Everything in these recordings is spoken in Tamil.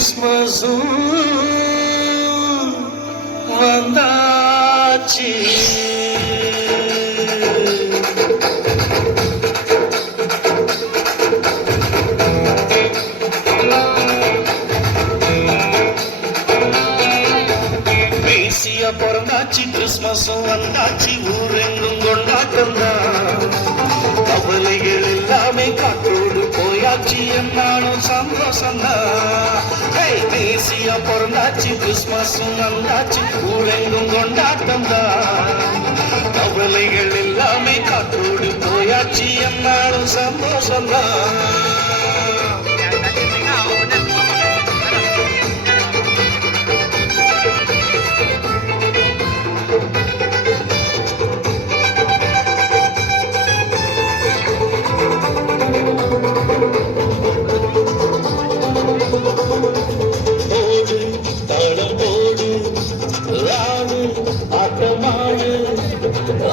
கிறிஸ்மஸும் வந்தாச்சு. மேசியா பிறந்தாச்சு, கிறிஸ்மஸும் வந்தாச்சு, ஊரெங்கும் கொண்டாட்டம் தான். கவலைகள் எல்லாமே காற்றோடு போயாச்சு, என்னாலும் சந்தோஷம் தான். மேசியா பிறந்தாச்சு, கிறிஸ்மஸும் வந்தாச்சு, ஊரெங்கும் கொண்டாட்டம் தான். கவலைகள் எல்லாமே காற்றோடு போயாச்சு, என்னாலும் சந்தோஷம் தான்.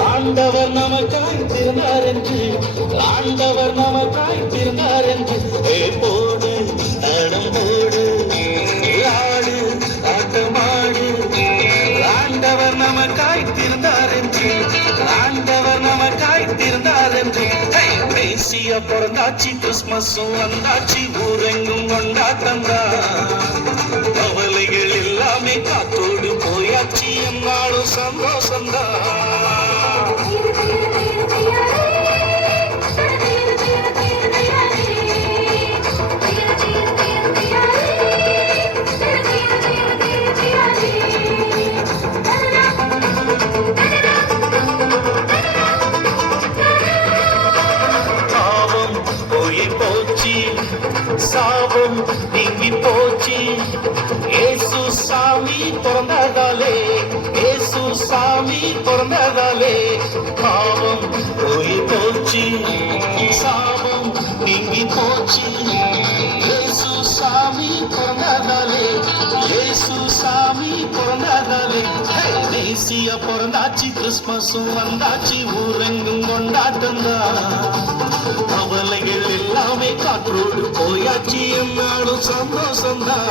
ஆண்டவர் நமக்காய் பிறந்தார் என்று, ஆண்டவர் நமக்காய் பிறந்தார் என்று, போடு தடம் போடு ஆடு ஆட்டமாடு. ஆண்டவர் நமக்காய் பிறந்தார் என்று, ஆண்டவர் நமக்காய் பிறந்தார் என்று. மேசியா பிறந்தாச்சு, கிறிஸ்மஸும் வந்தாச்சு, ஊரெங்கும் கொண்டாட்டம் தான். கவலைகள் எல்லாமே காத்தோடு போயாச்சு, என்னாலும் சந்தோஷம் தான். சாபம் நீங்கி போச்சு, ஏசு சாமி பிறந்ததாலே, ஏசு சாமி பிறந்ததாலே. பாவம் போய் போச்சு, சாபம் நீங்கி போச்சு, ஏசு சாமி பிறந்ததாலே, ஏசு சாமி பிறந்ததாலே. மேசியா பிறந்தாச்சு, கிறிஸ்மஸும் வந்தாச்சு, ஊரெங்கும் கொண்டாட்டம் தான். கவலைகள் எல்லாமே காற்றோடு போயாச்சு, என்னாலும் சந்தோஷம் தான்.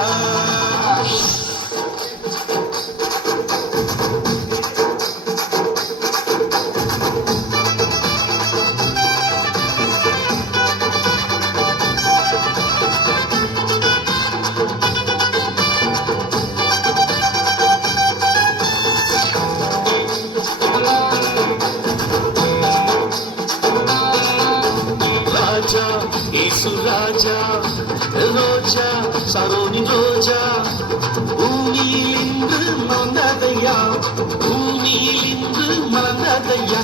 இயேசு ராஜா, ரோஜா சரோனி ரோஜா, பூமியில் இன்று மலர்ந்ததையா, பூமியில் இன்று மலர்ந்ததையா.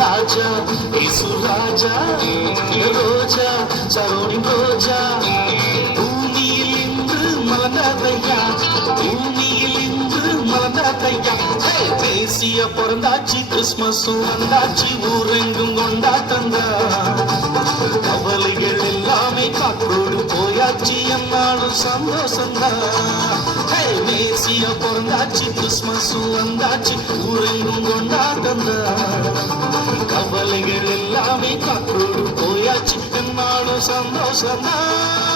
ராஜா இயேசு ராஜா, ரோஜா சரோனி ரோஜா, பூமியில் இன்று மலர்ந்ததையா, பூமியில் இன்று மலர்ந்ததையா. மேசியா பிறந்தாச்சு, கிறிஸ்மஸும் வந்தாச்சு, ஊரெங்கும் கொண்டாட்டம் தான். கவலைகள் எல்லாமே காற்றோடு போயாச்சு, என்னாலும் சந்தோஷம் தான். மேசியா பிறந்தாச்சு, கிறிஸ்மஸும் வந்தாச்சு, ஊரெங்கும் கொண்டாட்டம் தான். கவலைகள் எல்லாமே காற்றோடு போயாச்சு, என்னாலும் சந்தோஷம் தான்.